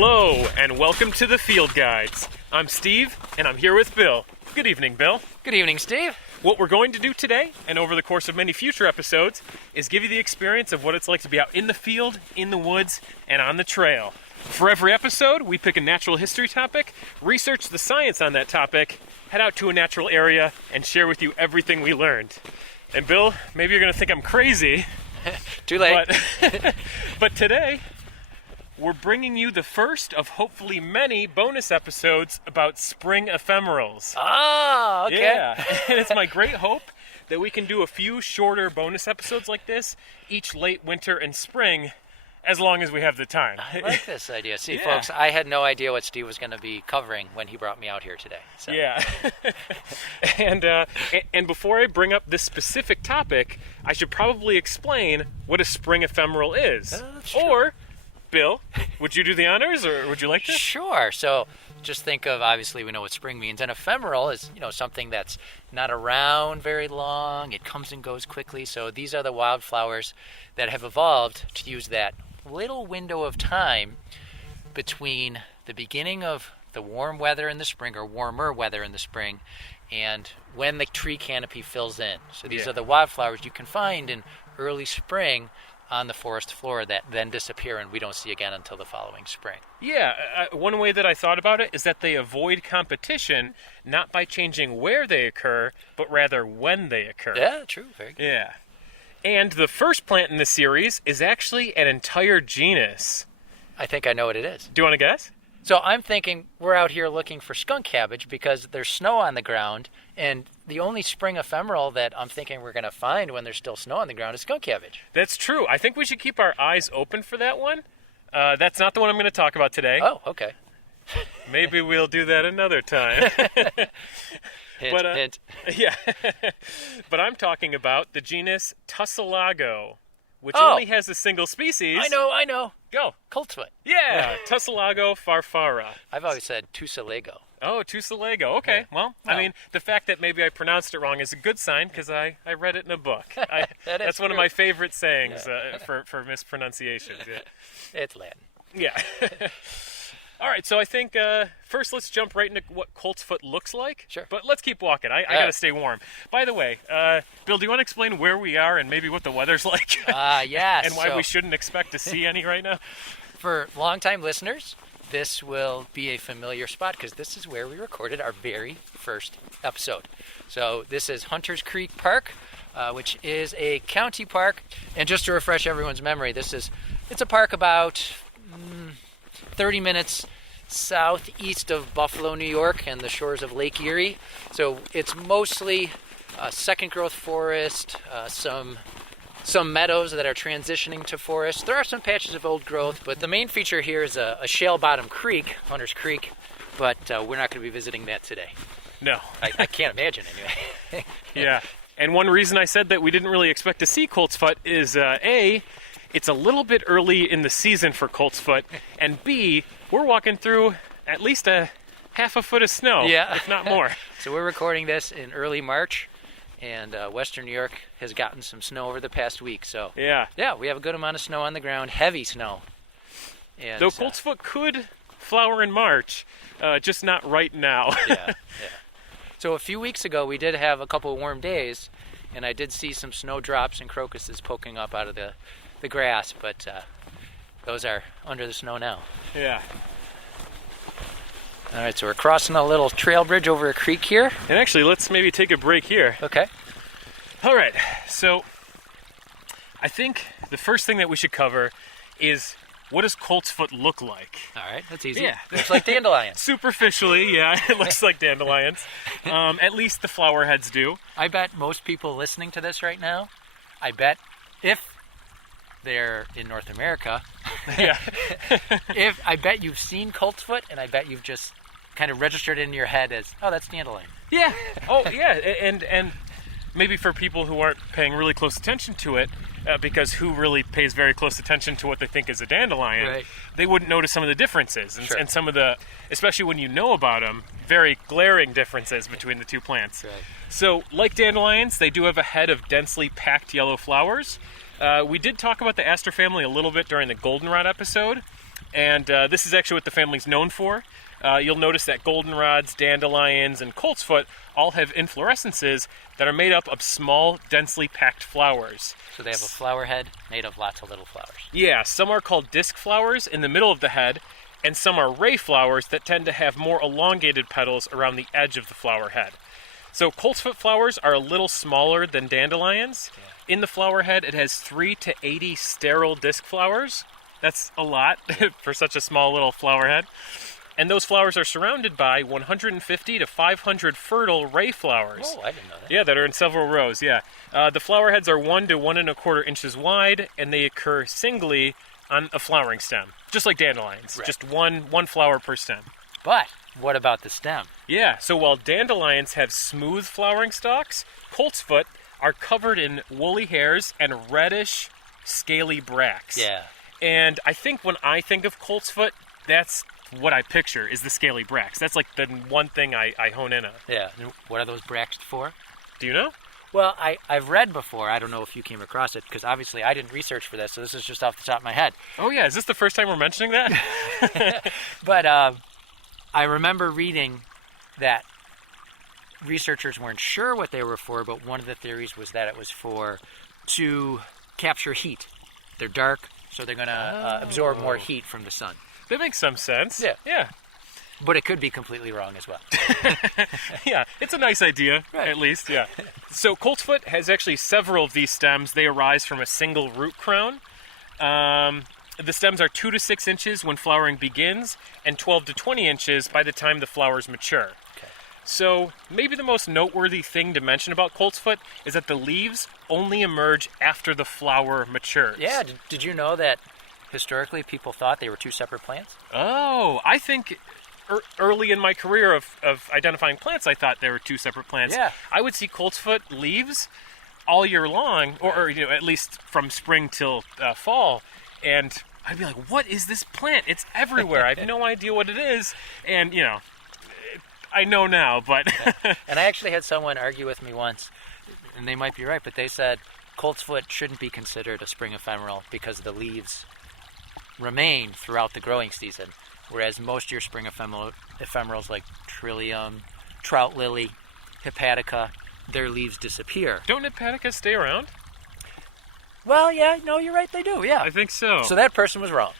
Hello, and welcome to the Field Guides. I'm Steve, and I'm here with Bill. Good evening, Bill. Good evening, Steve. What we're going to do today, and over the course of many future episodes, is give you the experience of what it's like to be out in the field, in the woods, and on the trail. For every episode, we pick a natural history topic, research the science on that topic, head out to a natural area, and share with you everything we learned. And Bill, maybe you're going to think I'm crazy. Too late. But today, we're bringing you the first of hopefully many bonus episodes about spring ephemerals. Oh, okay. Yeah, and it's my great hope that we can do a few shorter bonus episodes like this each late winter and spring, as long as we have the time. I like this idea. See, Yeah. folks, I had no idea what Steve was going to be covering when he brought me out here today. So. Yeah. And before I bring up this specific topic, I should probably explain what a spring ephemeral is. That's true. Or, Bill, would you do the honors, or would you like to? Sure. So just think of, obviously, we know what spring means. An ephemeral is, something that's not around very long. It comes and goes quickly. So these are the wildflowers that have evolved to use that little window of time between the beginning of the warm weather in the spring, or warmer weather in the spring, and when the tree canopy fills in. So these are the wildflowers you can find in early spring on the forest floor that then disappear and we don't see again until the following spring. Yeah, one way that I thought about it is that they avoid competition, not by changing where they occur, but rather when they occur. Yeah, true. Very good. Yeah. And the first plant in the series is actually an entire genus. I think I know what it is. Do you want to guess? So I'm thinking we're out here looking for skunk cabbage because there's snow on the ground, and the only spring ephemeral that I'm thinking we're going to find when there's still snow on the ground is skunk cabbage. That's true. I think we should keep our eyes open for that one. That's not the one I'm going to talk about today. Oh, okay. Maybe we'll do that another time. Hint, hint. Yeah. But I'm talking about the genus Tussilago, which Oh. only has a single species. I know. Go. Coltsfoot. Yeah, Tussilago farfara. I've always said Tussilago. Oh, Tussilago. Okay. Well, I mean, the fact that maybe I pronounced it wrong is a good sign because I read it in a book. That's one of true. my favorite sayings for mispronunciations. Yeah. It's Latin. Yeah. All right, so I think first let's jump right into what Coltsfoot looks like. Sure. But let's keep walking. I got to stay warm. By the way, Bill, do you want to explain where we are and maybe what the weather's like? Yes. And why we shouldn't expect to see any right now? For longtime listeners, this will be a familiar spot because this is where we recorded our very first episode. So this is Hunters Creek Park, which is a county park. And just to refresh everyone's memory, it's a park about 30 minutes southeast of Buffalo, New York, and the shores of Lake Erie. So it's mostly second growth forest, some meadows that are transitioning to forest. There are some patches of old growth, but the main feature here is a shale bottom creek, Hunters Creek, but we're not going to be visiting that today. No. I can't imagine anyway. Yeah. And one reason I said that we didn't really expect to see Coltsfoot is A, it's a little bit early in the season for Coltsfoot, and B, we're walking through at least a half a foot of snow, if not more. So we're recording this in early March, and Western New York has gotten some snow over the past week. So Yeah, we have a good amount of snow on the ground, heavy snow. And, though Coltsfoot could flower in March, just not right now. yeah. So a few weeks ago, we did have a couple of warm days, and I did see some snowdrops and crocuses poking up out of the grass, but those are under the snow now. Yeah. All right, so we're crossing a little trail bridge over a creek here. And actually, let's maybe take a break here. Okay. All right, so I think the first thing that we should cover is, what does Coltsfoot look like? All right, that's easy. Yeah. Looks like dandelions. Superficially, yeah, it looks like dandelions. At least the flower heads do. I bet most people listening to this right now, if they're in North America, Yeah. I bet you've seen Coltsfoot, and I bet you've just kind of registered it in your head as, oh, that's dandelion. Yeah. Oh, yeah. And maybe for people who aren't paying really close attention to it, because who really pays very close attention to what they think is a dandelion, Right. they wouldn't notice some of the differences. And, Sure. and some of the, especially when you know about them, very glaring differences between the two plants. Right. So, like dandelions, they do have a head of densely packed yellow flowers. We did talk about the aster family a little bit during the goldenrod episode. And this is actually what the family's known for. You'll notice that goldenrods, dandelions, and coltsfoot all have inflorescences that are made up of small, densely packed flowers. So they have a flower head made of lots of little flowers. Yeah, some are called disc flowers in the middle of the head, and some are ray flowers that tend to have more elongated petals around the edge of the flower head. So coltsfoot flowers are a little smaller than dandelions. Yeah. In the flower head, it has 3 to 80 sterile disc flowers. That's a lot for such a small little flower head. And those flowers are surrounded by 150 to 500 fertile ray flowers. Oh, I didn't know that. Yeah, that are in several rows, yeah. The flower heads are 1 to 1.25 inches wide, and they occur singly on a flowering stem, just like dandelions. Right. Just one flower per stem. But what about the stem? Yeah, so while dandelions have smooth flowering stalks, coltsfoot are covered in woolly hairs and reddish, scaly bracts. Yeah. And I think when I think of coltsfoot, that's what I picture is the scaly bracts. That's like the one thing I hone in on. Yeah. And what are those bracts for? Do you know? Well, I've read before. I don't know if you came across it, because obviously I didn't research for this, so this is just off the top of my head. Oh, yeah. Is this the first time we're mentioning that? But I remember reading that researchers weren't sure what they were for, but one of the theories was that it was to capture heat. They're dark, so they're going to absorb more heat from the sun. That makes some sense. Yeah. Yeah. But it could be completely wrong as well. Yeah, it's a nice idea, right. At least, yeah. So coltsfoot has actually several of these stems. They arise from a single root crown. The stems are 2 to 6 inches when flowering begins, and 12 to 20 inches by the time the flowers mature. Okay. So maybe the most noteworthy thing to mention about coltsfoot is that the leaves only emerge after the flower matures. Yeah, did you know that historically people thought they were two separate plants? Oh, I think early in my career of identifying plants, I thought they were two separate plants. Yeah. I would see coltsfoot leaves all year long, or you know, at least from spring till fall, and I'd be like, what is this plant? It's everywhere. I have no idea what it is, and you know, I know now, but... And I actually had someone argue with me once, and they might be right, but they said coltsfoot shouldn't be considered a spring ephemeral because the leaves remain throughout the growing season, whereas most of your spring ephemerals like trillium, trout lily, hepatica, their leaves disappear. Don't hepatica stay around? Well, yeah, no, you're right, they do, yeah. I think so. So that person was wrong.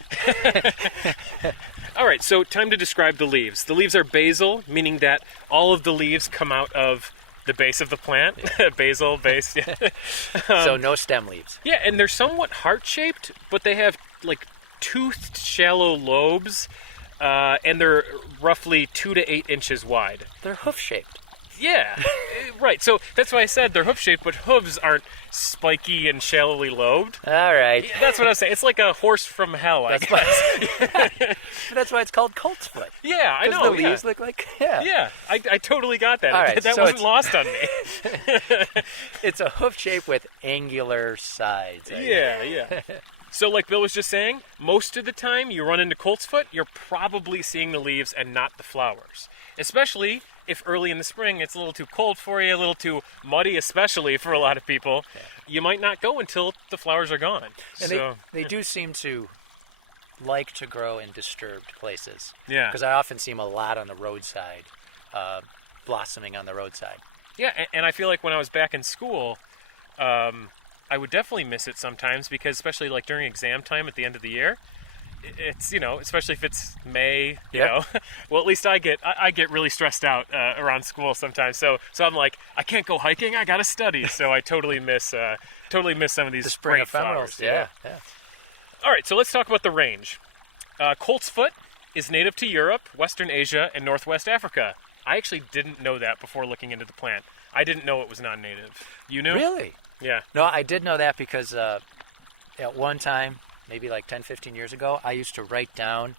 All right, so time to describe the leaves. The leaves are basal, meaning that all of the leaves come out of the base of the plant. Yeah. Basal, base, yeah. So no stem leaves. Yeah, and they're somewhat heart-shaped, but they have like toothed shallow lobes, and they're roughly 2 to 8 inches wide. They're hoof-shaped. Yeah, right. So that's why I said they're hoof-shaped, but hooves aren't spiky and shallowly lobed. All right. Yeah, that's what I was saying. It's like a horse from hell, I guess. That's why it's called coltsfoot. Yeah, I know. The leaves look like, yeah. Yeah, I totally got that. All right, that so wasn't lost on me. It's a hoof shape with angular sides. Yeah. So like Bill was just saying, most of the time you run into coltsfoot, you're probably seeing the leaves and not the flowers. Especially if early in the spring it's a little too cold for you, a little too muddy, especially for a lot of people. Yeah. You might not go until the flowers are gone. And they do seem to like to grow in disturbed places. Yeah. Because I often see them a lot on the roadside, blossoming on the roadside. Yeah, and I feel like when I was back in school, I would definitely miss it sometimes because especially like during exam time at the end of the year, it's, you know, especially if it's May, you know, well, at least I get really stressed out around school sometimes. So I'm like, I can't go hiking. I got to study. So I totally miss some of these the spring flowers. ephemerals. Yeah. All right. So let's talk about the range. Coltsfoot is native to Europe, Western Asia, and Northwest Africa. I actually didn't know that before looking into the plant. I didn't know it was non-native. You knew? Really? Yeah. No, I did know that because at one time, maybe like 10, 15 years ago, I used to write down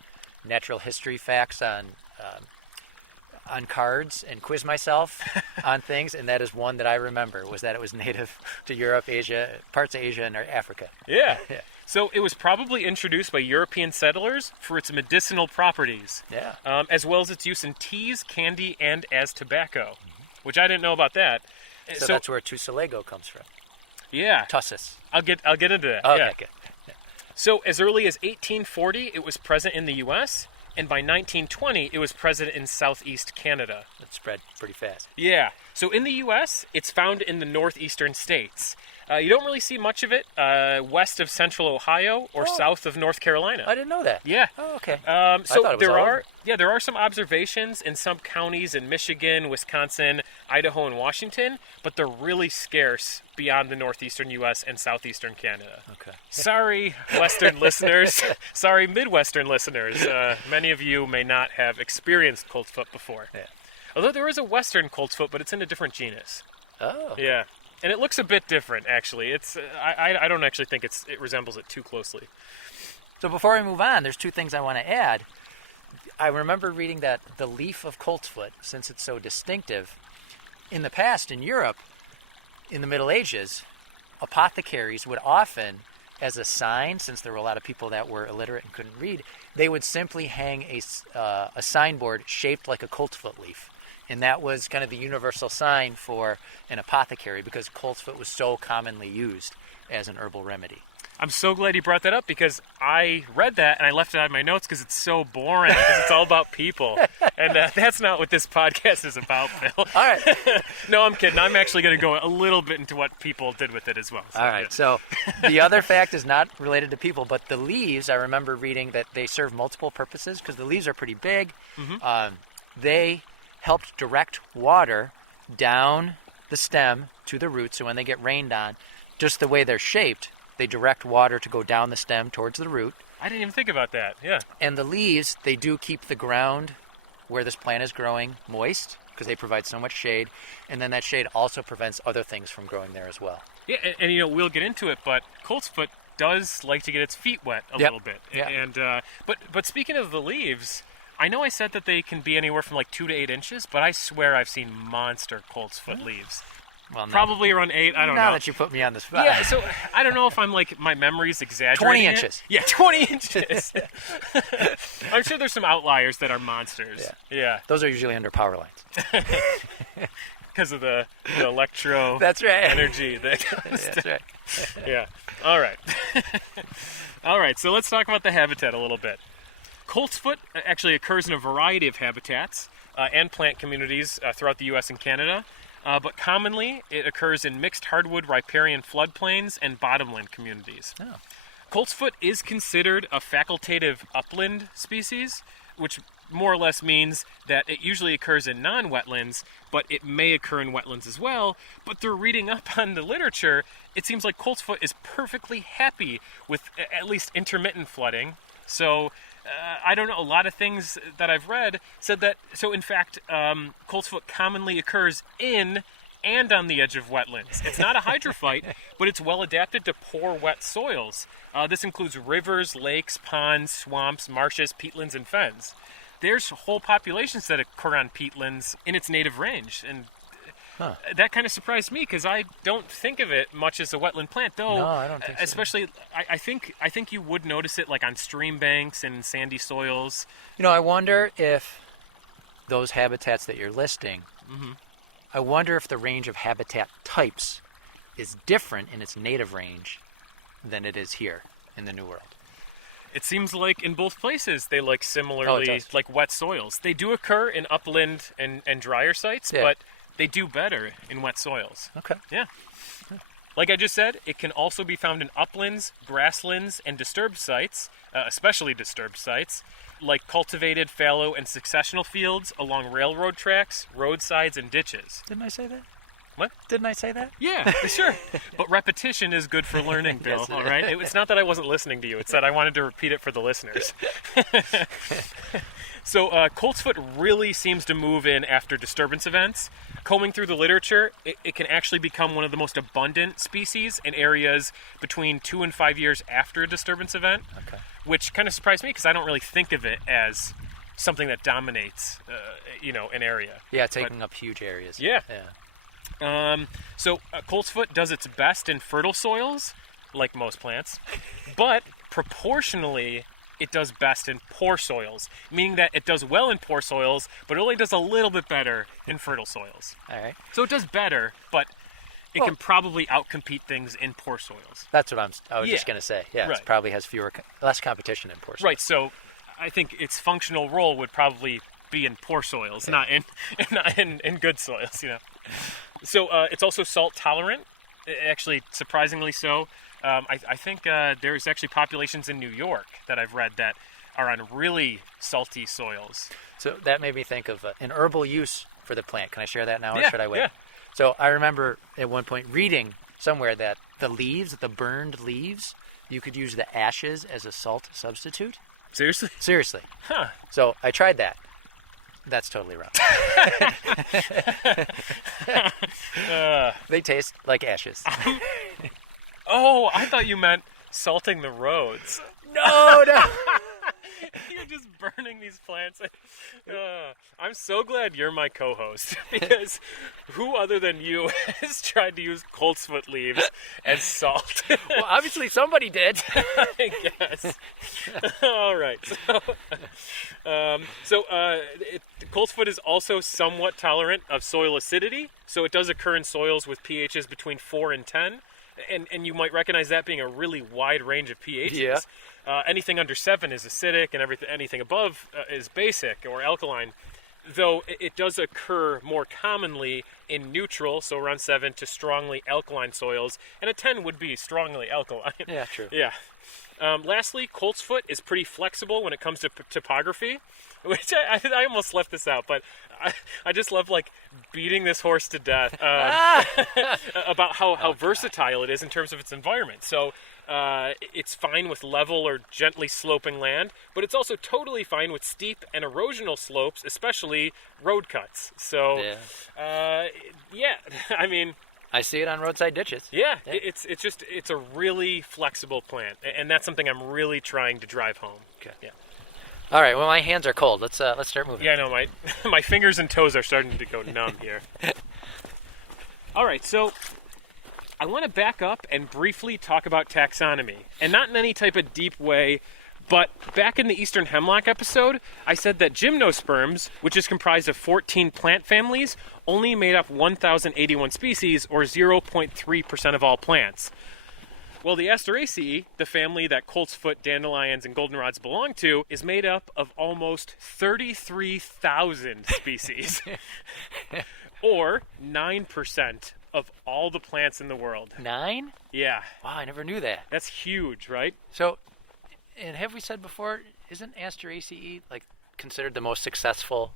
natural history facts on cards and quiz myself on things, and that is one that I remember, was that it was native to Europe, Asia, parts of Asia, and Africa. Yeah. So it was probably introduced by European settlers for its medicinal properties, as well as its use in teas, candy, and as tobacco, which I didn't know about that. So that's where tussilago comes from. Yeah. Tussis. I'll get into that. Okay, yeah. good. So as early as 1840, it was present in the U.S., and by 1920, it was present in southeast Canada. It spread pretty fast. Yeah. So in the U.S., it's found in the northeastern states. You don't really see much of it west of central Ohio or south of North Carolina. I didn't know that. Yeah. Oh, okay. So I thought it was all over. there are some observations in some counties in Michigan, Wisconsin, Idaho, and Washington, but they're really scarce beyond the northeastern U.S. and southeastern Canada. Okay. Sorry, Western listeners. Sorry, Midwestern listeners. Many of you may not have experienced Coltsfoot before. Yeah. Although there is a Western Coltsfoot, but it's in a different genus. Oh. Yeah. And it looks a bit different, actually. It's I don't actually think it resembles it too closely. So before I move on, there's two things I want to add. I remember reading that the leaf of Coltsfoot, since it's so distinctive, in the past in Europe, in the Middle Ages, apothecaries would often, as a sign, since there were a lot of people that were illiterate and couldn't read, they would simply hang a signboard shaped like a Coltsfoot leaf. And that was kind of the universal sign for an apothecary because Coltsfoot was so commonly used as an herbal remedy. I'm so glad you brought that up because I read that and I left it out of my notes because it's so boring because it's all about people. And that's not what this podcast is about, Bill. All right. No, I'm kidding. I'm actually going to go a little bit into what people did with it as well. So, All right. Yeah. So the other fact is not related to people, but the leaves, I remember reading that they serve multiple purposes because the leaves are pretty big. Mm-hmm. They helped direct water down the stem to the roots. So when they get rained on, just the way they're shaped, they direct water to go down the stem towards the root. I didn't even think about that. Yeah. And the leaves, they do keep the ground where this plant is growing moist because they provide so much shade. And then that shade also prevents other things from growing there as well. Yeah, and you know, we'll get into it, but Coltsfoot does like to get its feet wet a little bit. Yeah. And but speaking of the leaves, I know I said that they can be anywhere from like 2 to 8 inches, but I swear I've seen monster Coltsfoot leaves. Well, probably around 8. I don't know. Now that you put me on the spot. Yeah, so I don't know if I'm like my memory's exaggerating. 20 inches. Yeah, 20 inches. I'm sure there's some outliers that are monsters. Yeah. Those are usually under power lines. Because of the electro That's right. energy. That's right. Yeah. All right. All right, so let's talk about the habitat a little bit. Coltsfoot actually occurs in a variety of habitats and plant communities throughout the U.S. and Canada, but commonly it occurs in mixed hardwood riparian floodplains and bottomland communities. Oh. Coltsfoot is considered a facultative upland species, which more or less means that it usually occurs in non-wetlands, but it may occur in wetlands as well. But through reading up on the literature, it seems like Coltsfoot is perfectly happy with at least intermittent flooding. So I don't know, a lot of things that I've read said that, so in fact, Coltsfoot commonly occurs in and on the edge of wetlands. It's not a hydrophyte, but it's well adapted to poor wet soils. This includes rivers, lakes, ponds, swamps, marshes, peatlands, and fens. There's whole populations that occur on peatlands in its native range, and that kind of surprised me because I don't think of it much as a wetland plant, though. No, I don't think so. Especially, I think you would notice it like on stream banks and sandy soils. You know, I wonder if those habitats that you're listing, I wonder if the range of habitat types is different in its native range than it is here in the New World. It seems like in both places they like similarly like wet soils. They do occur in upland and drier sites, but they do better in wet soils. Okay. Yeah. Like I just said, it can also be found in uplands, grasslands, and disturbed sites, especially disturbed sites, like cultivated fallow and successional fields along railroad tracks, roadsides, and ditches. Didn't I say that? What? Didn't I say that? Yeah, sure. But repetition is good for learning, Bill, Yes, all right? It's not that I wasn't listening to you. It's that I wanted to repeat it for the listeners. So Coltsfoot really seems to move in after disturbance events. Combing through the literature, it can actually become one of the most abundant species in areas between 2 and 5 years after a disturbance event, which kind of surprised me because I don't really think of it as something that dominates, an area. Yeah, taking up huge areas. Yeah. So Coltsfoot does its best in fertile soils, like most plants, but proportionally it does best in poor soils, meaning that it does well in poor soils, but it only does a little bit better in fertile soils. All right. So it does better, but it can probably outcompete things in poor soils. That's what I was Yeah. just going to say. Yeah, Right. it probably has less competition in poor soils. Right, so I think its functional role would probably be in poor soils, not in good soils, you know. So it's also salt tolerant, actually surprisingly so. I think there's actually populations in New York that I've read that are on really salty soils. So that made me think of an herbal use for the plant. Can I share that now, or Yeah, should I wait? yeah. So I remember at one point reading somewhere that the burned leaves, you could use the ashes as a salt substitute. Seriously? Seriously. Huh. So I tried that. That's totally wrong. They taste like ashes. Oh, I thought you meant salting the roads. No. You're just burning these plants. I'm so glad you're my co-host, because who other than you has tried to use Coltsfoot leaves as salt? Well, obviously somebody did. I guess. All right. So, Coltsfoot is also somewhat tolerant of soil acidity, so it does occur in soils with pHs between 4 and 10. And you might recognize that being a really wide range of pHs. Yeah. Anything under 7 is acidic, and anything above is basic or alkaline. Though it does occur more commonly in neutral, so around 7, to strongly alkaline soils, and a 10 would be strongly alkaline. Yeah, true. Yeah. Lastly, Coltsfoot is pretty flexible when it comes to topography, which I almost left this out, but I just love like beating this horse to death about how versatile it is in terms of its environment. So it's fine with level or gently sloping land, but it's also totally fine with steep and erosional slopes, especially road cuts. So yeah, I mean, I see it on roadside ditches. yeah. It's a really flexible plant, and that's something I'm really trying to drive home. Okay. Yeah. All right. Well, my hands are cold. Let's start moving. Yeah, I know, my fingers and toes are starting to go numb here. All right, so I want to back up and briefly talk about taxonomy, and not in any type of deep way, but back in the Eastern Hemlock episode, I said that gymnosperms, which is comprised of 14 plant families, only made up 1,081 species, or 0.3% of all plants. Well, the Asteraceae, the family that Coltsfoot, dandelions, and goldenrods belong to, is made up of almost 33,000 species, or 9% of all the plants in the world. 9? Yeah. Wow, I never knew that. That's huge, right? So, and have we said before, isn't Asteraceae like considered the most successful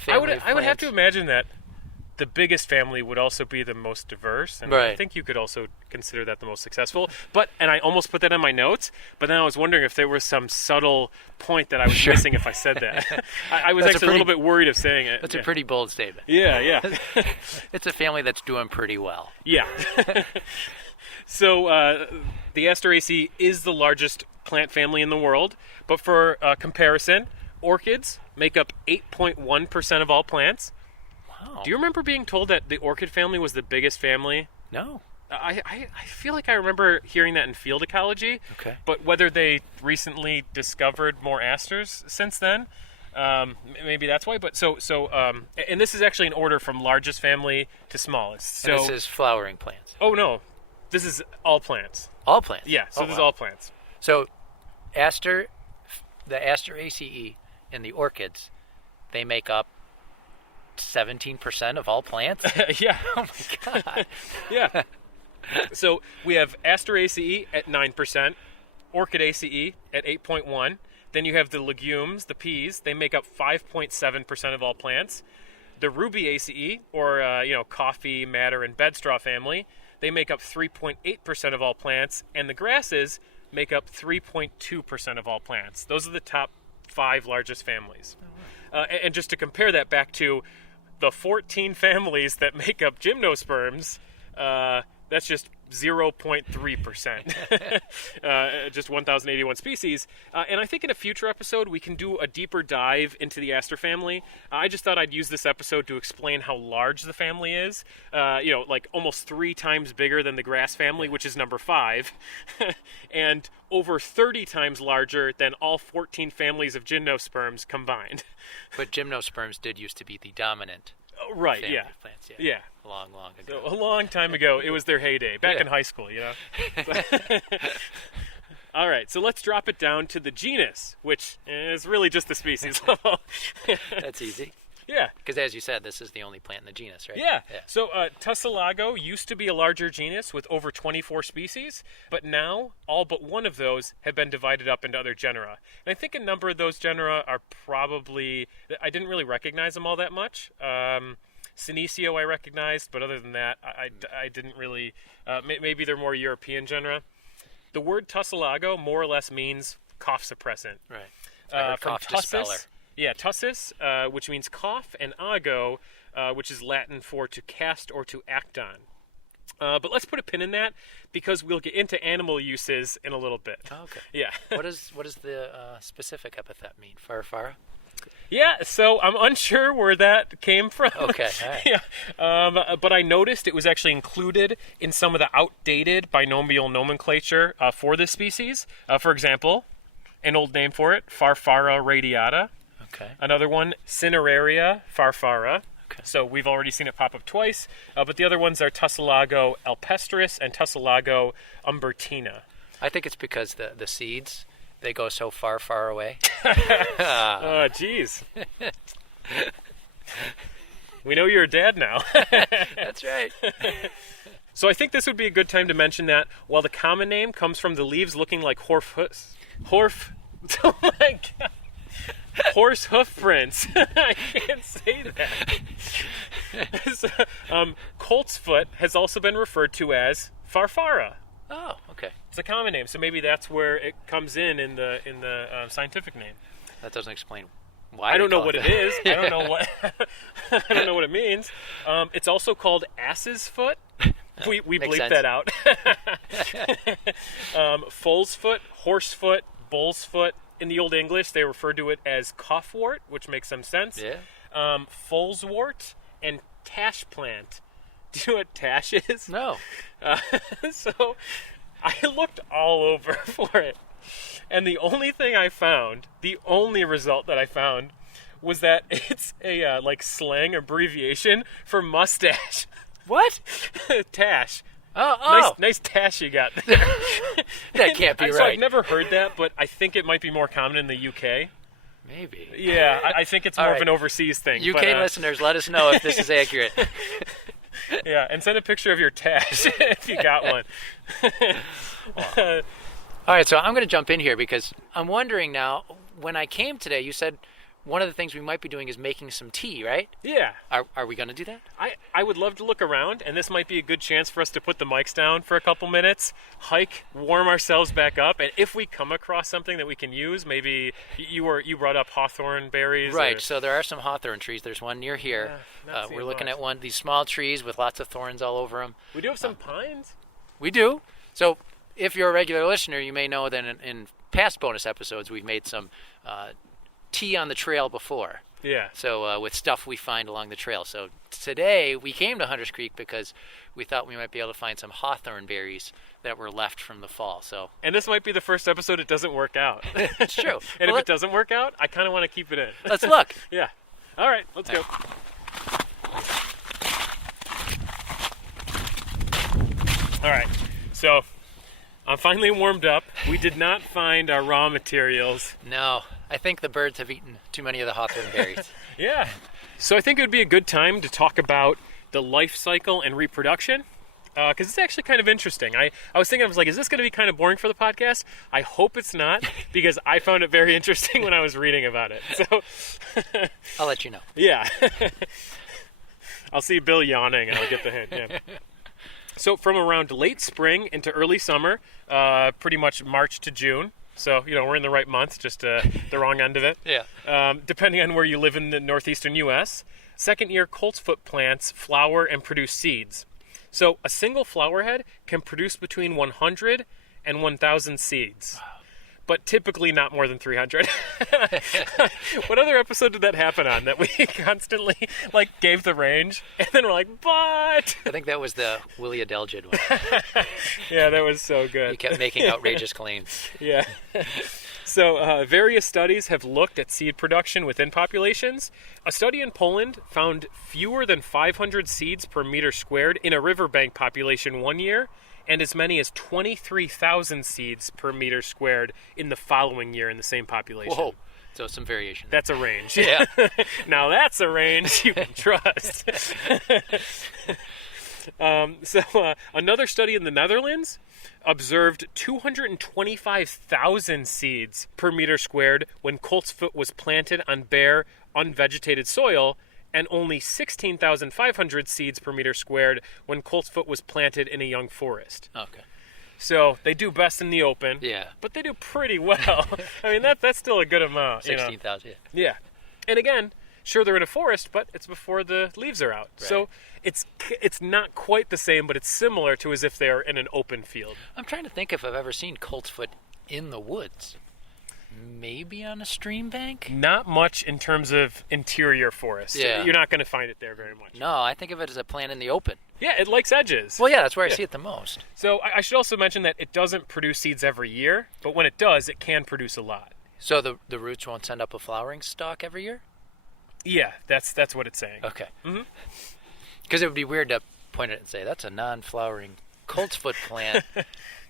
family of I would have plants? to imagine that the biggest family would also be the most diverse, and I Right. think you could also consider that the most successful. And I almost put that in my notes, but then I was wondering if there was some subtle point that I was missing if I said that. I was That's actually a little bit worried of saying it. That's yeah. a pretty bold statement. Yeah. It's a family that's doing pretty well. Yeah. So the Asteraceae is the largest plant family in the world, but for comparison, orchids make up 8.1% of all plants. Wow. Do you remember being told that the orchid family was the biggest family? No. I feel like I remember hearing that in field ecology. Okay. But whether they recently discovered more asters since then, maybe that's why. But and this is actually in order from largest family to smallest. So And this is flowering plants. oh no, this is all plants. All plants? Yeah, so Oh, this is wow. all plants. So, the Asteraceae and the orchids, they make up 17% of all plants? Yeah. Oh my god. Yeah. So we have Asteraceae at 9%, Orchidaceae at 8.1. Then you have the legumes, the peas. They make up 5.7% of all plants. The Rubiaceae, or coffee, madder, and bedstraw family, they make up 3.8% of all plants. And the grasses make up 3.2% of all plants. Those are the top 5 largest families. And just to compare that back to the 14 families that make up gymnosperms, that's just 0.3%, just 1,081 species. And I think in a future episode, we can do a deeper dive into the aster family. I just thought I'd use this episode to explain how large the family is, like almost 3 times bigger than the grass family, which is number 5, and over 30 times larger than all 14 families of gymnosperms combined. But gymnosperms did used to be the dominant Right, family yeah. of plants. Yeah. Long So ago. a long time ago, it was their heyday, back in high school, All right, so let's drop it down to the genus, which is really just the species level. That's easy. Yeah. Because as you said, this is the only plant in the genus, right? Yeah. So Tussilago used to be a larger genus with over 24 species, but now all but one of those have been divided up into other genera. And I think a number of those genera are probably, I didn't really recognize them all that much. Senecio I recognized, but other than that, I didn't really, maybe they're more European genera. The word Tussilago more or less means cough suppressant. Right. I heard cough dispeller. Yeah, tussis, which means cough, and ago, which is Latin for to cast or to act on. But let's put a pin in that because we'll get into animal uses in a little bit. Oh, okay. Yeah. What does the specific epithet mean? Farfara? Yeah, so I'm unsure where that came from. Okay, all right. Yeah. But I noticed it was actually included in some of the outdated binomial nomenclature for this species. For example, an old name for it, Farfara radiata. Okay. Another one, Cineraria farfara. Okay. So we've already seen it pop up twice. But the other ones are Tussilago alpestris and Tussilago umbertina. I think it's because the seeds, they go so far away. Oh, jeez. We know you're a dad now. That's right. So I think this would be a good time to mention that while the common name comes from the leaves looking like oh my God. Horse hoof prints. I can't say that. So, Coltsfoot has also been referred to as farfara. Oh, okay. It's a common name, so maybe that's where it comes in the scientific name. That doesn't explain why. I don't know what it it is. I don't know what I don't know what it means. It's also called ass's foot. We bleeped sense. that out. Foal's foot, horse foot, bull's foot. In the Old English, they referred to it as coughwort, which makes some sense. Yeah. Foalswort and tash plant. Do you know what tash is? No. So I looked all over for it. And the only thing I found, the only result that I found, was that it's a slang abbreviation for mustache. What? Tash. Oh. Nice tash you got there. That can't be So right. I've never heard that, but I think it might be more common in the UK. Maybe. Yeah, I think it's more of an overseas thing. UK listeners, let us know if this is accurate. Yeah, and send a picture of your tash if you got one. All right, so I'm going to jump in here because I'm wondering now, when I came today, you said one of the things we might be doing is making some tea, right? Yeah. Are we going to do that? I would love to look around, and this might be a good chance for us to put the mics down for a couple minutes, hike, warm ourselves back up, and if we come across something that we can use, maybe you brought up hawthorn berries. Right, so there are some hawthorn trees. There's one near here. Yeah, we're looking at one, these small trees with lots of thorns all over them. We do have some pines. We do. So if you're a regular listener, you may know that in past bonus episodes, we've made some tea on the trail before. Yeah. So with stuff we find along the trail. So today we came to Hunters Creek because we thought we might be able to find some hawthorn berries that were left from the fall. So And this might be the first episode it doesn't work out. it's true. And Well, if it doesn't work out, I kind of want to keep it in. let's look. Yeah. All right, let's go. All right, so I'm finally warmed up. We did not find our raw materials. No, I think the birds have eaten too many of the hawthorn berries. Yeah. So I think it would be a good time to talk about the life cycle and reproduction, because it's actually kind of interesting. I was thinking, I was like, is this going to be kind of boring for the podcast? I hope it's not, because I found it very interesting when I was reading about it. So I'll let you know. yeah. I'll see Bill yawning and I'll get the hint. Yeah. So from around late spring into early summer, pretty much March to June. So, we're in the right month, just the wrong end of it. Yeah. Depending on where you live in the northeastern U.S., second-year Coltsfoot plants flower and produce seeds. So a single flower head can produce between 100 and 1,000 seeds. but typically not more than 300. What other episode did that happen on, that we constantly gave the range, and then we're like, but... I think that was the Willie Adelgid one. Yeah, that was so good. He kept making outrageous claims. Yeah. So various studies have looked at seed production within populations. A study in Poland found fewer than 500 seeds per meter squared in a riverbank population one year, and as many as 23,000 seeds per meter squared in the following year in the same population. Whoa. So some variation. That's a range. Yeah. Now that's a range you can trust. Another study in the Netherlands observed 225,000 seeds per meter squared when Coltsfoot was planted on bare, unvegetated soil, and only 16,500 seeds per meter squared when Coltsfoot was planted in a young forest. Okay. So they do best in the open, Yeah. but they do pretty well. I mean, that's still a good amount. 16,000, yeah. Yeah. And again, sure, they're in a forest, but it's before the leaves are out. Right. So it's not quite the same, but it's similar to as if they're in an open field. I'm trying to think if I've ever seen Coltsfoot in the woods. Maybe on a stream bank? Not much in terms of interior forest. Yeah. You're not going to find it there very much. No, I think of it as a plant in the open. Yeah, it likes edges. Well, yeah, that's where I see it the most. So I should also mention that it doesn't produce seeds every year, but when it does, it can produce a lot. So the roots won't send up a flowering stalk every year? Yeah, that's what it's saying. Okay. Mhm. Because it would be weird to point it and say, that's a non-flowering Coltsfoot plant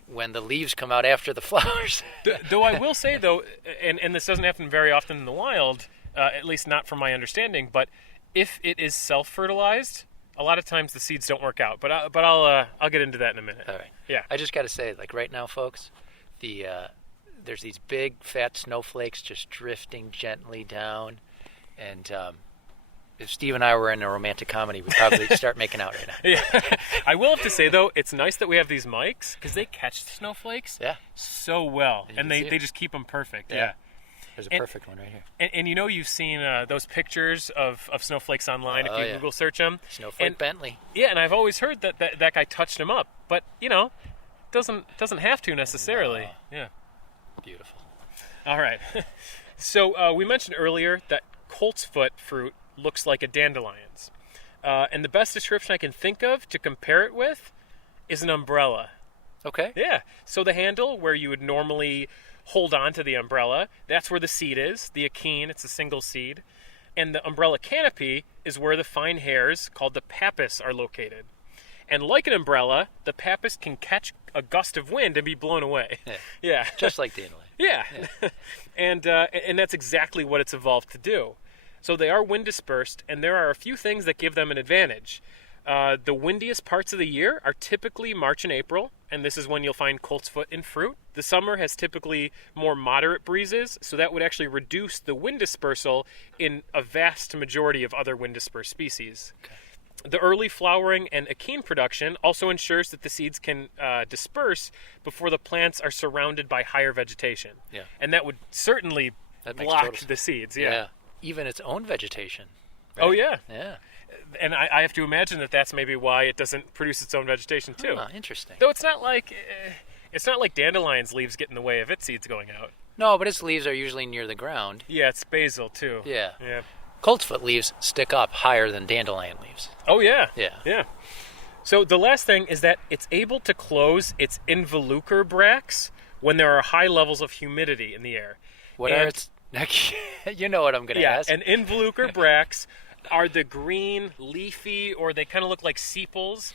when the leaves come out after the flowers. Though I will say, though, and this doesn't happen very often in the wild, at least not from my understanding, but if it is self-fertilized, a lot of times the seeds don't work out. But I'll get into that in a minute. All right. Yeah. I just got to say, right now, folks, there's these big, fat snowflakes just drifting gently down, and if Steve and I were in a romantic comedy, we'd probably start making out right now. Yeah. I will have to say, though, it's nice that we have these mics because they catch the snowflakes so well, and they just keep them perfect. Yeah. There's a perfect one right here. And you've seen those pictures of snowflakes online if you Google search them. Snowflake Bentley. Yeah, and I've always heard that guy touched them up, but doesn't have to necessarily. No. Yeah. Beautiful. All right. So we mentioned earlier that Coltsfoot fruit looks like a dandelion's. And the best description I can think of to compare it with is an umbrella. Okay. Yeah. So the handle where you would normally hold on to the umbrella, that's where the seed is. The achene, it's a single seed. And the umbrella canopy is where the fine hairs, called the pappus, are located. And like an umbrella, the pappus can catch a gust of wind and be blown away. Yeah. Just like dandelion. Yeah. And that's exactly what it's evolved to do. So they are wind dispersed, and there are a few things that give them an advantage. The windiest parts of the year are typically March and April, and this is when you'll find Coltsfoot in fruit. The summer has typically more moderate breezes, so that would actually reduce the wind dispersal in a vast majority of other wind dispersed species. Okay. The early flowering and achene production also ensures that the seeds can disperse before the plants are surrounded by higher vegetation. Yeah. And that would certainly block the seeds. Yeah. Even its own vegetation. Right? Oh, yeah. Yeah. And I have to imagine that that's maybe why it doesn't produce its own vegetation too. Oh, interesting. Though it's not like dandelion's leaves get in the way of its seeds going out. No, but its leaves are usually near the ground. Yeah, it's basil too. Yeah. Yeah. Coltsfoot leaves stick up higher than dandelion leaves. Oh yeah. Yeah. Yeah. So the last thing is that it's able to close its involucre bracts when there are high levels of humidity in the air. What are its? You know what I'm going to ask. And involucre bracts are the green, leafy, or they kind of look like sepals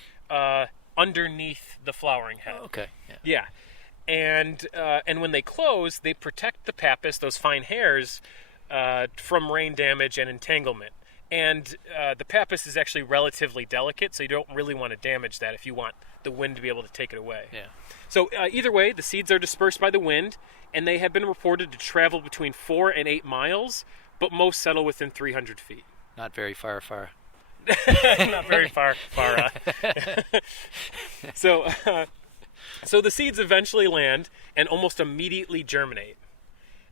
underneath the flowering head. Oh, okay. Yeah. And when they close, they protect the pappus, those fine hairs, from rain damage and entanglement. And the pappus is actually relatively delicate, so you don't really want to damage that if you want the wind to be able to take it away. Yeah. So either way, the seeds are dispersed by the wind, and they have been reported to travel between 4 and 8 miles, but most settle within 300 feet. Not very far. Not very far. So the seeds eventually land and almost immediately germinate.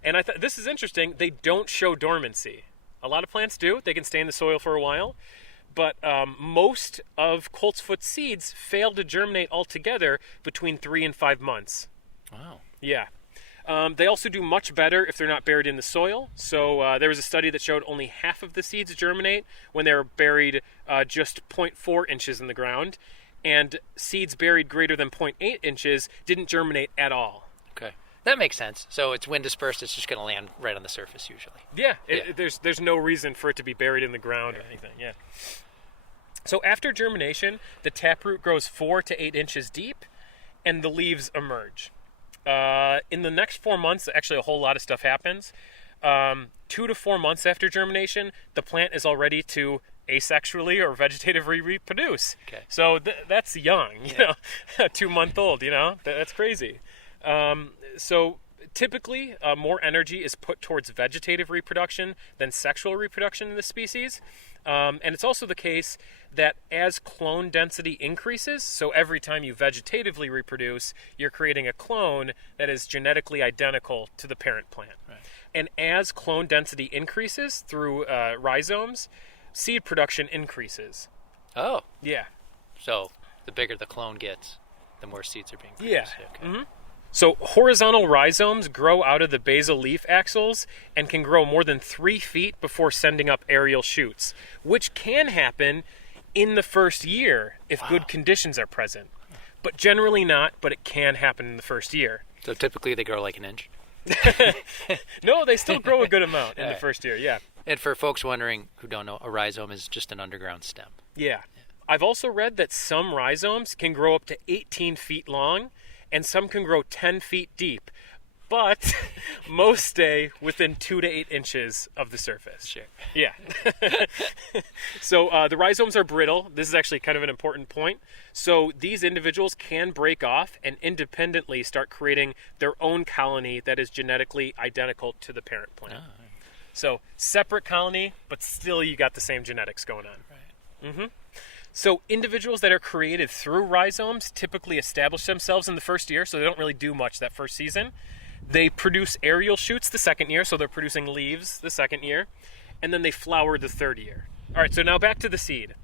And I thought this is interesting. They don't show dormancy. A lot of plants do. They can stay in the soil for a while. But most of Coltsfoot seeds fail to germinate altogether between 3 and 5 months. Wow. Yeah. They also do much better if they're not buried in the soil. So there was a study that showed only half of the seeds germinate when they were buried just 0.4 inches in the ground. And seeds buried greater than 0.8 inches didn't germinate at all. Okay. That makes sense. So it's wind dispersed, it's just going to land right on the surface usually. Yeah, there's no reason for it to be buried in the ground or anything, yeah. So after germination, the taproot grows 4 to 8 inches deep, and the leaves emerge. In the next 4 months, actually a whole lot of stuff happens. 2 to 4 months after germination, the plant is all ready to asexually or vegetatively reproduce. Okay. So that's young, you know, 2-month-old, you know, that's crazy. So typically, more energy is put towards vegetative reproduction than sexual reproduction in the species. And it's also the case that as clone density increases, so every time you vegetatively reproduce, you're creating a clone that is genetically identical to the parent plant. Right. And as clone density increases through rhizomes, seed production increases. Oh. Yeah. So the bigger the clone gets, the more seeds are being produced. Yeah. Okay. Mm-hmm. So horizontal rhizomes grow out of the basal leaf axils and can grow more than 3 feet before sending up aerial shoots, which can happen in the first year if good conditions are present. But generally not, but it can happen in the first year. So typically they grow like an inch? No, they still grow a good amount in the first year, yeah. And for folks wondering who don't know, a rhizome is just an underground stem. Yeah. I've also read that some rhizomes can grow up to 18 feet long, and some can grow 10 feet deep, but most stay within 2 to 8 inches of the surface. Sure. Yeah. So the rhizomes are brittle. This is actually kind of an important point. So these individuals can break off and independently start creating their own colony that is genetically identical to the parent plant. Oh. So separate colony, but still you got the same genetics going on. Right. Mm-hmm. So individuals that are created through rhizomes typically establish themselves in the first year, so they don't really do much that first season. They produce aerial shoots the second year, so they're producing leaves the second year, and then they flower the third year. All right, so now back to the seed.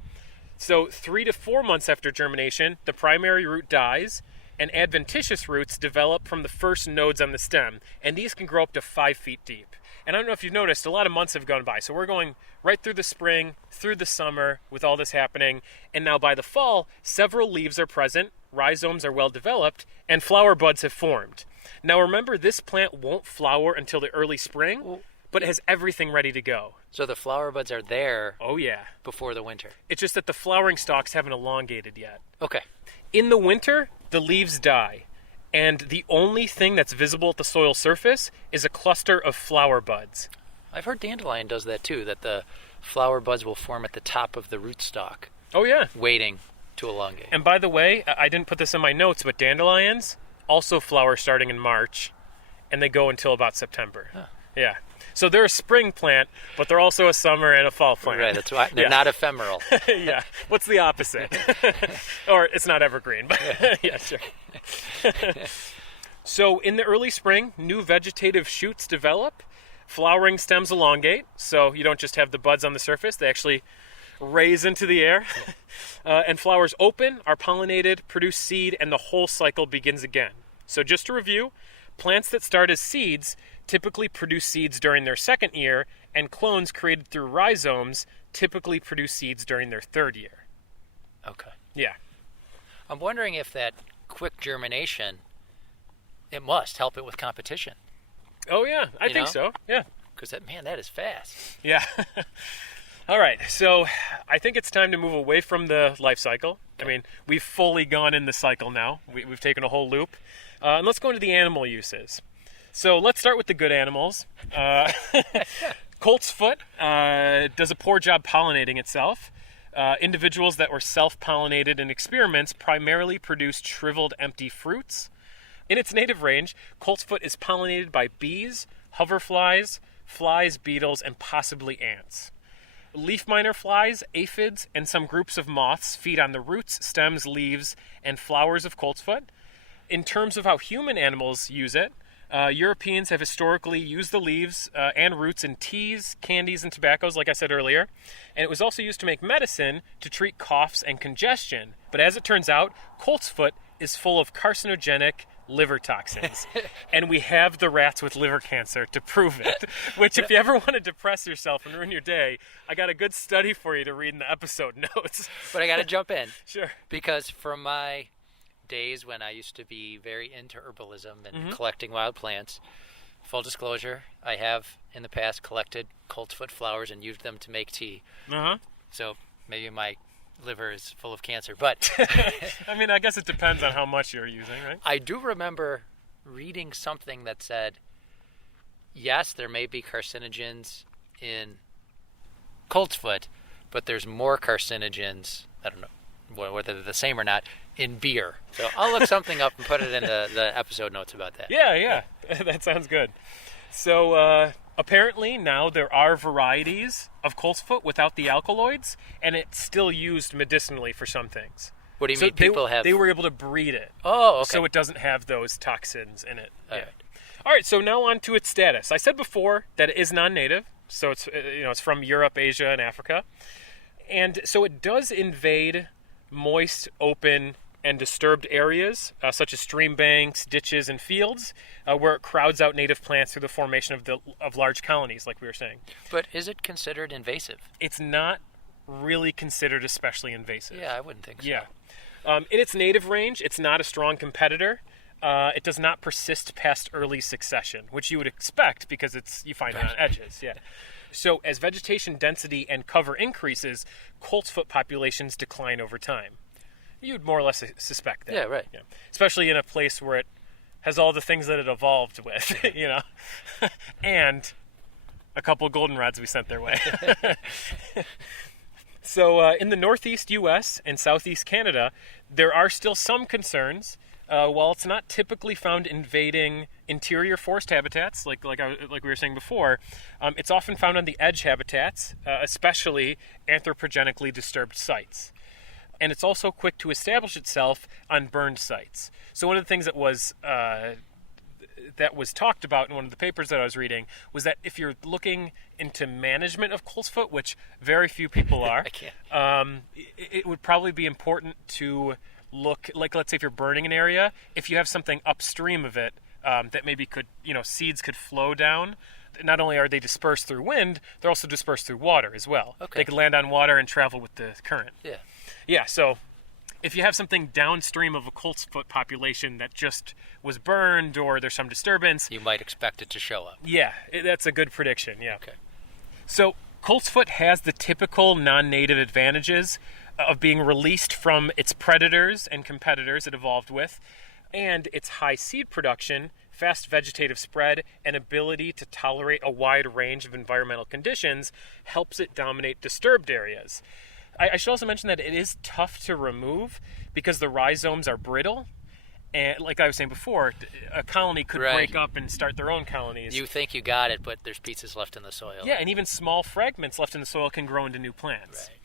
So 3 to 4 months after germination, the primary root dies, and adventitious roots develop from the first nodes on the stem, and these can grow up to 5 feet deep. And I don't know if you've noticed, a lot of months have gone by. So we're going right through the spring, through the summer with all this happening. And now by the fall, several leaves are present, rhizomes are well developed, and flower buds have formed. Now remember, this plant won't flower until the early spring, but it has everything ready to go. So the flower buds are there Oh yeah. before the winter. It's just that the flowering stalks haven't elongated yet. Okay. In the winter, the leaves die. And the only thing that's visible at the soil surface is a cluster of flower buds. I've heard dandelion does that too, that the flower buds will form at the top of the rootstock, Oh yeah. waiting to elongate. And by the way, I didn't put this in my notes, but dandelions also flower starting in March, and they go until about September. Huh. Yeah. So they're a spring plant, but they're also a summer and a fall plant. Right, that's why they're Yeah. not ephemeral. Yeah. What's the opposite? Or it's not evergreen, but yeah, sure. So in the early spring, new vegetative shoots develop. Flowering stems elongate, so you don't just have the buds on the surface, they actually raise into the air. And flowers open, are pollinated, produce seed, and the whole cycle begins again. So just to review, plants that start as seeds typically produce seeds during their second year, and clones created through rhizomes typically produce seeds during their third year. Okay. Yeah. I'm wondering if that quick germination, it must help it with competition. Oh yeah, I You think know? so. Yeah. Because that is fast. Yeah. All right, so I think it's time to move away from the life cycle. I mean, we've fully gone in the cycle now. We've taken a whole loop. And let's go into the animal uses. So let's start with the good animals. Coltsfoot does a poor job pollinating itself. Individuals that were self-pollinated in experiments primarily produced shriveled, empty fruits. In its native range, Coltsfoot is pollinated by bees, hoverflies, flies, beetles, and possibly ants. Leaf miner flies, aphids, and some groups of moths feed on the roots, stems, leaves, and flowers of Coltsfoot. In terms of how human animals use it, Europeans have historically used the leaves and roots in teas, candies, and tobaccos, like I said earlier. And it was also used to make medicine to treat coughs and congestion. But as it turns out, Coltsfoot is full of carcinogenic liver toxins. And we have the rats with liver cancer to prove it. Which, if you ever want to depress yourself and ruin your day, I got a good study for you to read in the episode notes. But I got to jump in. Sure. Because from my days when I used to be very into herbalism and collecting wild plants, full disclosure, I have in the past collected Coltsfoot flowers and used them to make tea. So maybe my liver is full of cancer, but I mean, I guess it depends on how much you're using, right? I do remember reading something that said, yes, there may be carcinogens in Coltsfoot, but there's more carcinogens, I don't know whether they're the same or not, in beer. So I'll look something up and put it in the episode notes about that. Yeah. That sounds good. So apparently now there are varieties of Coltsfoot without the alkaloids, and it's still used medicinally for some things. What do you mean? They were able to breed it. Oh, okay. So it doesn't have those toxins in it. All right. All right, so now on to its status. I said before that it is non-native, so it's from Europe, Asia, and Africa. And so it does invade moist, open, and disturbed areas, such as stream banks, ditches, and fields, where it crowds out native plants through the formation of large colonies, like we were saying. But is it considered invasive? It's not really considered especially invasive. Yeah, I wouldn't think so. Yeah. In its native range, it's not a strong competitor. It does not persist past early succession, which you would expect because you find it on edges. Yeah. So as vegetation density and cover increases, Coltsfoot populations decline over time. You'd more or less suspect that. Yeah, right. Yeah. Especially in a place where it has all the things that it evolved with, and a couple of goldenrods we sent their way. So in the northeast U.S. and southeast Canada, there are still some concerns. While it's not typically found invading interior forest habitats, like we were saying before, it's often found on the edge habitats, especially anthropogenically disturbed sites. And it's also quick to establish itself on burned sites. So one of the things that was talked about in one of the papers that I was reading was that if you're looking into management of Coltsfoot, which very few people are, I can't. It would probably be important to look, like let's say if you're burning an area, if you have something upstream of it that maybe could, seeds could flow down. Not only are they dispersed through wind, they're also dispersed through water as well. Okay. They could land on water and travel with the current. Yeah. Yeah, so if you have something downstream of a Coltsfoot population that just was burned or there's some disturbance, you might expect it to show up. Yeah, that's a good prediction, yeah. Okay. So Coltsfoot has the typical non-native advantages of being released from its predators and competitors it evolved with, and its high seed production, fast vegetative spread, and ability to tolerate a wide range of environmental conditions helps it dominate disturbed areas. I should also mention that it is tough to remove because the rhizomes are brittle. And like I was saying before, a colony could break up and start their own colonies. You think you got it, but there's pieces left in the soil. Yeah, and even small fragments left in the soil can grow into new plants. Right.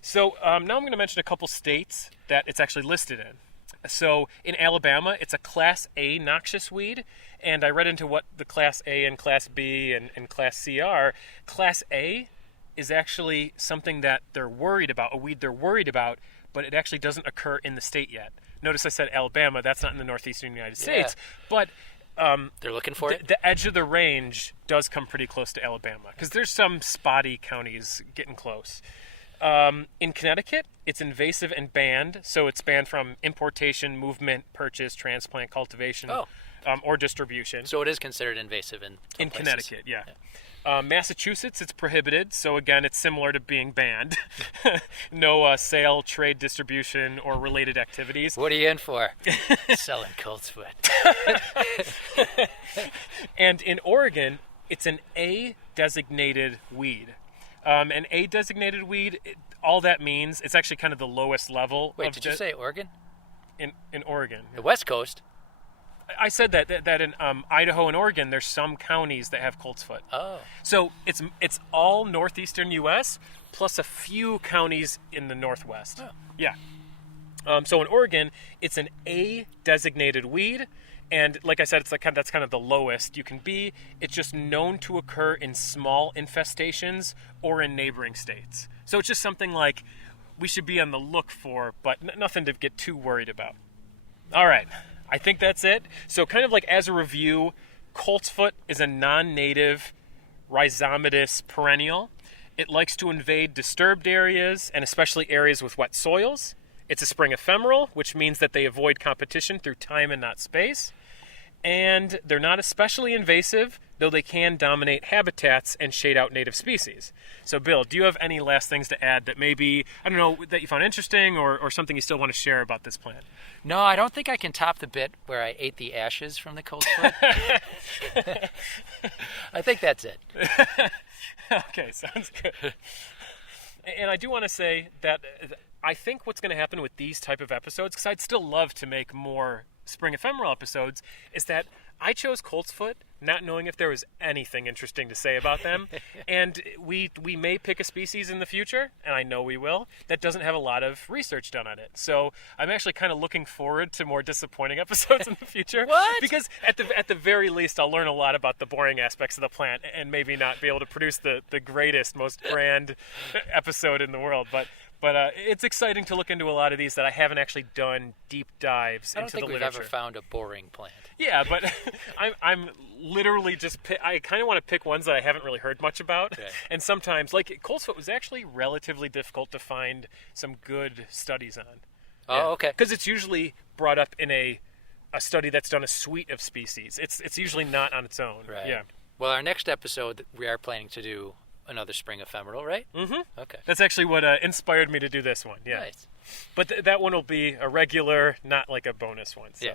So now I'm going to mention a couple states that it's actually listed in. So in Alabama, it's a Class A noxious weed, and I read into what the Class A and Class B and Class C are. Class A is actually something that they're worried about, a weed they're worried about, but it actually doesn't occur in the state yet. Notice I said Alabama, that's not in the northeastern United States, but they're looking for it? The edge of the range does come pretty close to Alabama, because there's some spotty counties getting close. In Connecticut, it's invasive and banned, so it's banned from importation, movement, purchase, transplant, cultivation, or distribution. So it is considered invasive in some places. Connecticut, yeah. Massachusetts, it's prohibited, so again, it's similar to being banned. No sale, trade, distribution, or related activities. What are you in for? Selling Coltsfoot. And in Oregon, it's an A-designated weed. An A-designated weed, all that means, it's actually kind of the lowest level. Wait, did you say Oregon? In Oregon. The West Coast? I said that in Idaho and Oregon, there's some counties that have Coltsfoot. Oh. So it's all northeastern U.S. plus a few counties in the northwest. Oh. Yeah. So in Oregon, it's an A-designated weed, and like I said, that's kind of the lowest you can be. It's just known to occur in small infestations or in neighboring states. So it's just something like we should be on the look for, but nothing to get too worried about. All right. I think that's it. So kind of like as a review, Coltsfoot is a non-native rhizomatous perennial. It likes to invade disturbed areas and especially areas with wet soils. It's a spring ephemeral, which means that they avoid competition through time and not space. And they're not especially invasive, though they can dominate habitats and shade out native species. So, Bill, do you have any last things to add that maybe, I don't know, that you found interesting or something you still want to share about this plant? No, I don't think I can top the bit where I ate the ashes from the Coltsfoot. I think that's it. Okay, sounds good. And I do want to say that I think what's going to happen with these type of episodes, because I'd still love to make more spring ephemeral episodes, is that I chose Coltsfoot not knowing if there was anything interesting to say about them. And we may pick a species in the future, and I know we will, that doesn't have a lot of research done on it. So I'm actually kind of looking forward to more disappointing episodes in the future. What? Because at the very least, I'll learn a lot about the boring aspects of the plant and maybe not be able to produce the greatest, most grand episode in the world. But it's exciting to look into a lot of these that I haven't actually done deep dives into the literature. I don't think we've ever found a boring plant. Yeah, but I'm literally just I kind of want to pick ones that I haven't really heard much about. Okay. And sometimes, like Coltsfoot was actually relatively difficult to find some good studies on. Oh, okay. Because it's usually brought up in a study that's done a suite of species. It's usually not on its own. Right. Yeah. Well, our next episode, we are planning to do another spring ephemeral, right? Mm-hmm. Okay. That's actually what inspired me to do this one. Yeah. Nice. But that one will be a regular, not like a bonus one. So. Yeah.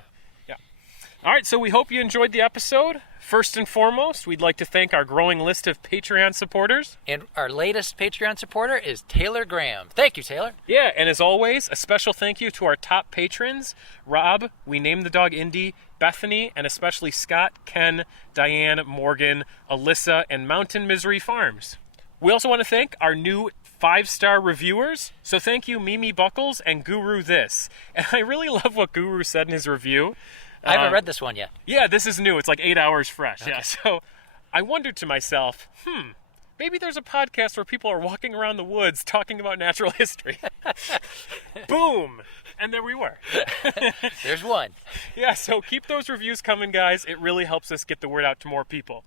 All right, so we hope you enjoyed the episode. First and foremost, we'd like to thank our growing list of Patreon supporters. And our latest Patreon supporter is Taylor Graham. Thank you, Taylor. Yeah, and as always, a special thank you to our top patrons, Rob, We Named the Dog Indy, Bethany, and especially Scott, Ken, Diane, Morgan, Alyssa, and Mountain Misery Farms. We also want to thank our new 5-star reviewers. So thank you, Mimi Buckles and Guru This. And I really love what Guru said in his review. I haven't read this one yet. Yeah, this is new. It's like 8 hours fresh. Okay. Yeah, so I wondered to myself, maybe there's a podcast where people are walking around the woods talking about natural history. Boom! And there we were. There's one. Yeah, so keep those reviews coming, guys. It really helps us get the word out to more people.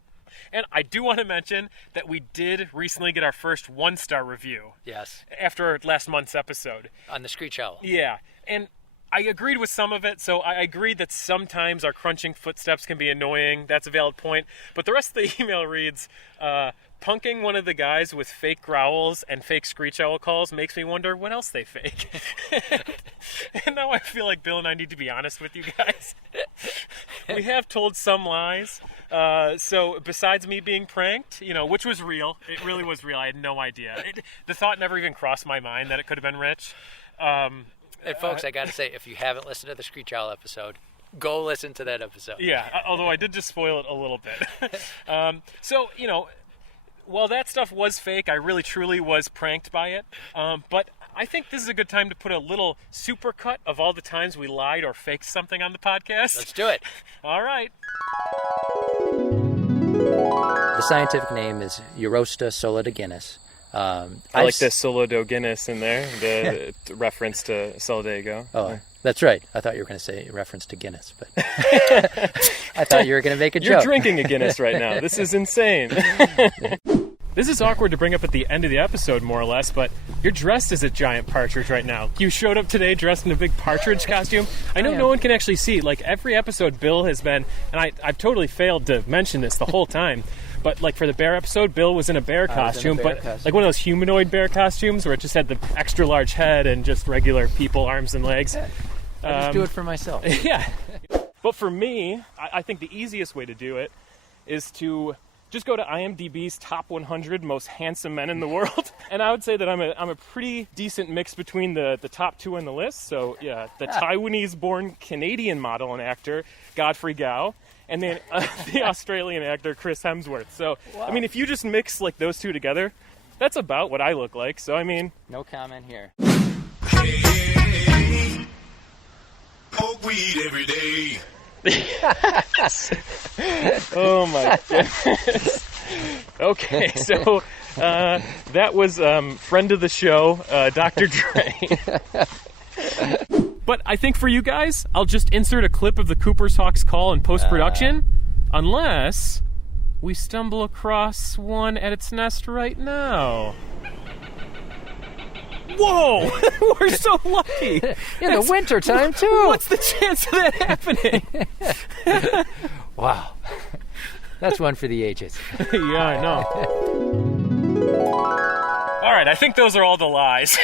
And I do want to mention that we did recently get our first 1-star review. Yes. After last month's episode. On the Screech Owl. Yeah, and I agreed with some of it, so I agreed that sometimes our crunching footsteps can be annoying. That's a valid point. But the rest of the email reads, punking one of the guys with fake growls and fake screech owl calls makes me wonder what else they fake. And now I feel like Bill and I need to be honest with you guys. We have told some lies. So besides me being pranked, which was real, it really was real. I had no idea. The thought never even crossed my mind that it could have been Rich. And folks, I got to say, if you haven't listened to the Screech Owl episode, go listen to that episode. Yeah, although I did just spoil it a little bit. So, while that stuff was fake, I really truly was pranked by it. But I think this is a good time to put a little supercut of all the times we lied or faked something on the podcast. Let's do it. All right. The scientific name is Eurosta solidaginus. I like the Solidoginus in there, the reference to Solidago. Oh, that's right. I thought you were going to say reference to Guinness, but I thought you were going to make a joke. You're drinking a Guinness right now. This is insane. This is awkward to bring up at the end of the episode, more or less, but you're dressed as a giant partridge right now. You showed up today dressed in a big partridge costume. I know no one can actually see. Like, every episode Bill has been, and I've totally failed to mention this the whole time, but like for the bear episode, Bill was in a bear costume, like one of those humanoid bear costumes where it just had the extra large head and just regular people, arms and legs. Yeah. I just do it for myself. Yeah. But for me, I think the easiest way to do it is to just go to IMDb's top 100 most handsome men in the world. And I would say that I'm a pretty decent mix between the top two on the list. So yeah, the Taiwanese-born Canadian model and actor, Godfrey Gao, and then the Australian actor, Chris Hemsworth. So, wow. I mean, if you just mix like those two together, that's about what I look like. So, I mean... No comment here. Hey, smoke weed every day. Oh my goodness. Okay, so that was friend of the show, Dr. Dre. But I think for you guys, I'll just insert a clip of the Cooper's Hawk's call in post-production, unless we stumble across one at its nest right now. Whoa! We're so lucky! In the winter time, too! What's the chance of that happening? Wow. That's one for the ages. Yeah, I know. All right, I think those are all the lies.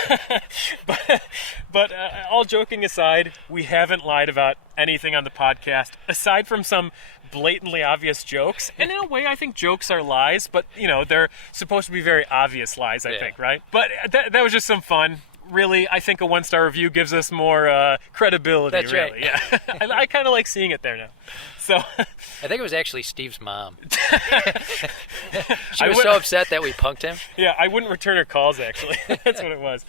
but all joking aside, we haven't lied about anything on the podcast, aside from some blatantly obvious jokes. And in a way, I think jokes are lies, but, they're supposed to be very obvious lies, I think, right? But that was just some fun. Really, I think a 1-star review gives us more credibility. That's really. right. Yeah, I kind of like seeing it there now. So I think it was actually Steve's mom. She was so upset that we punked him. Yeah, I wouldn't return her calls, actually. That's what it was.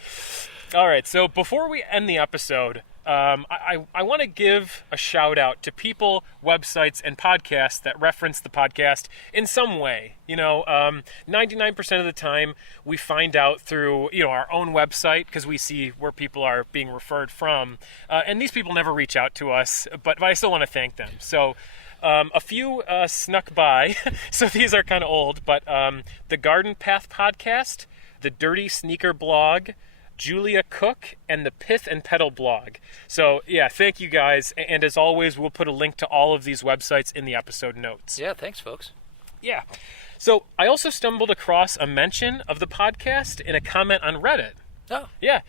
All right, so before we end the episode, I want to give a shout out to people, websites, and podcasts that reference the podcast in some way. 99% of the time we find out through, our own website because we see where people are being referred from. And these people never reach out to us, but I still want to thank them. So a few snuck by. So these are kind of old, but the Garden Path Podcast, the Dirty Sneaker Blog, Julia Cook, and the Pith and Pedal blog. So, yeah, thank you guys. And as always, we'll put a link to all of these websites in the episode notes. Yeah, thanks, folks. Yeah. So, I also stumbled across a mention of the podcast in a comment on Reddit. Oh. Yeah.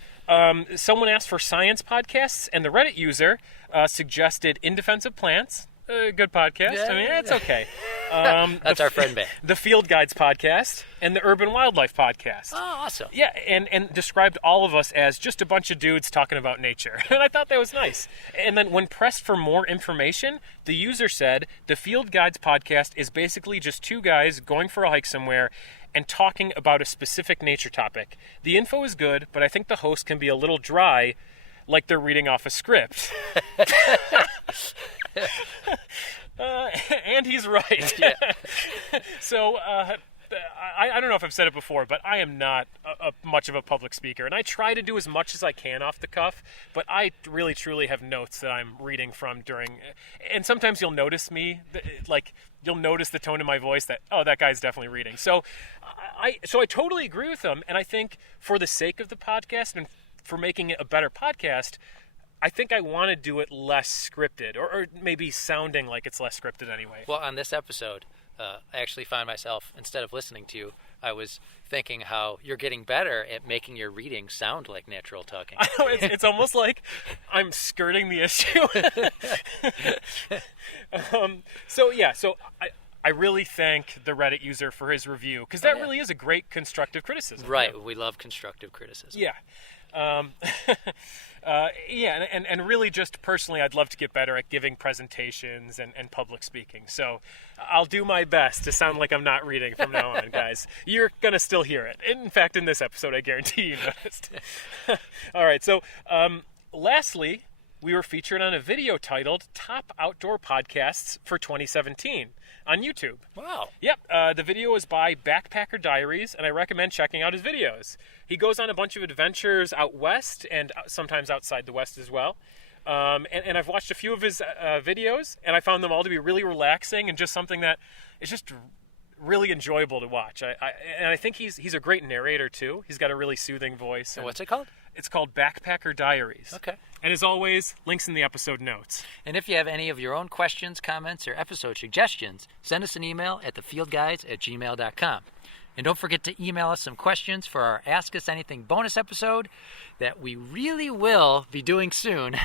Someone asked for science podcasts, and the Reddit user suggested In Defense of Plants. Good podcast. Yeah, I mean, it's okay. That's our friend Ben. The Field Guides podcast and the Urban Wildlife podcast. Oh, awesome. Yeah, and described all of us as just a bunch of dudes talking about nature. And I thought that was nice. And then when pressed for more information, the user said, the Field Guides podcast is basically just two guys going for a hike somewhere and talking about a specific nature topic. The info is good, but I think the host can be a little dry, like they're reading off a script. And he's right. Yeah. So, I don't know if I've said it before, but I am not much of a public speaker, and I try to do as much as I can off the cuff, but I really, truly have notes that I'm reading from during, and sometimes you'll notice me, you'll notice the tone in my voice that, oh, that guy's definitely reading. So I totally agree with him, and I think for the sake of the podcast and for making it a better podcast, I think I want to do it less scripted, or maybe sounding like it's less scripted anyway. Well, on this episode, I actually find myself, instead of listening to you, I was thinking how you're getting better at making your reading sound like natural talking. I know, it's almost like I'm skirting the issue. So I really thank the Reddit user for his review, because that really is a great constructive criticism. Right, we love constructive criticism. Yeah. And really just personally, I'd love to get better at giving presentations and public speaking. So I'll do my best to sound like I'm not reading from now on, guys. You're going to still hear it. In fact, in this episode, I guarantee you noticed. All right. So lastly, we were featured on a video titled Top Outdoor Podcasts for 2017 on YouTube. Wow. Yep. The video is by Backpacker Diaries, and I recommend checking out his videos. He goes on a bunch of adventures out west and sometimes outside the west as well. And I've watched a few of his videos, and I found them all to be really relaxing and just something that is just really enjoyable to watch. I think he's a great narrator, too. He's got a really soothing voice. And what's it called? It's called Backpacker Diaries. Okay. And as always, links in the episode notes. And if you have any of your own questions, comments, or episode suggestions, send us an email at thefieldguides@gmail.com. And don't forget to email us some questions for our Ask Us Anything bonus episode that we really will be doing soon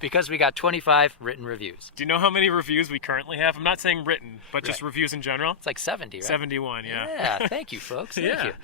because we got 25 written reviews. Do you know how many reviews we currently have? I'm not saying written, but just reviews in general. It's like 70, right? 71, yeah. Yeah, thank you, folks. Thank Yeah. you.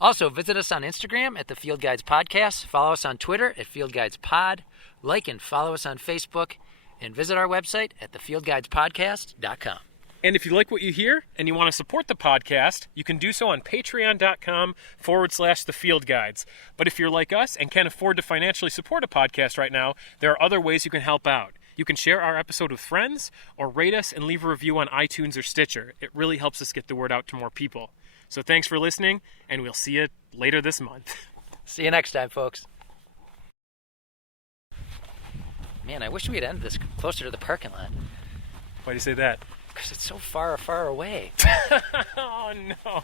Also, visit us on Instagram at the Field Guides Podcast. Follow us on Twitter at Field Guides Pod. Like and follow us on Facebook. And visit our website at thefieldguidespodcast.com. And if you like what you hear and you want to support the podcast, you can do so on patreon.com/thefieldguides. But if you're like us and can't afford to financially support a podcast right now, there are other ways you can help out. You can share our episode with friends or rate us and leave a review on iTunes or Stitcher. It really helps us get the word out to more people. So thanks for listening, and we'll see you later this month. See you next time, folks. Man, I wish we had ended this closer to the parking lot. Why do you say that? Because it's so far, far away. Oh no.